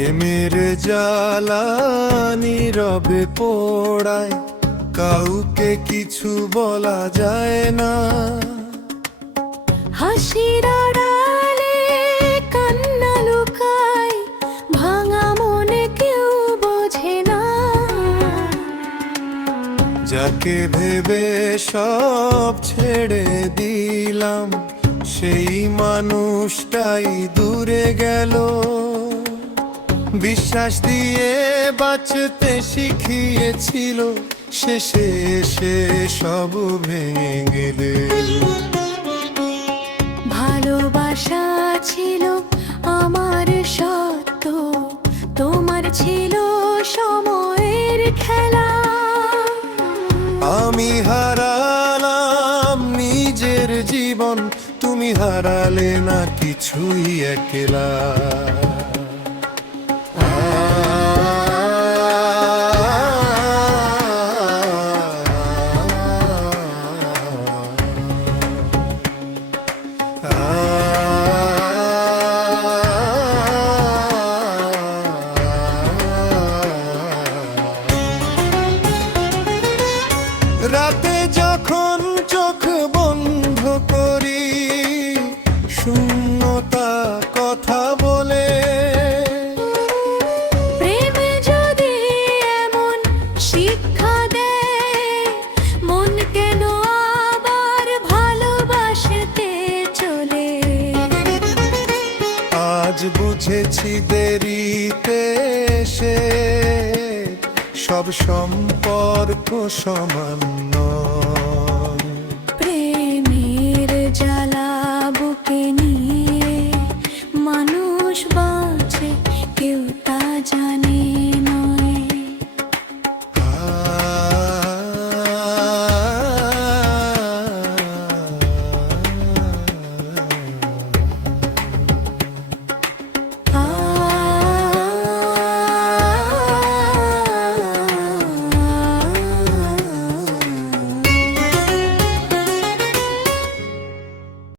প্রেমের জ্বালা নীরবে পোড়ায়, কাউকে কিছু বলা যায় না। হাসির আড়ালে কান্না লুকায়, ভাঙা মনে কেউ বোঝে না। যাকে ভেবে সব ছেড়ে দিলাম, সেই মানুষটাই দূরে গেল। বিশ্বাস দিয়ে বাঁচতে শিখিয়েছিল, শেষে এসে সব ভেঙে গেলে। ভালোবাসা ছিল আমার সত্য, তোমার ছিল সময়ের খেলা। আমি হারালাম নিজের জীবন, তুমি হারালে না কিছুই একলা। রাতে যখন চোখ বন্ধ করি, শূন্যতা কথা বলে। প্রেমে যদি এমন শিক্ষা দেয়, মন কেন আবার ভালোবাসতে চলে। আজ বুঝেছি দেরিতে এসে সব সম্পর্ক সমান নয়।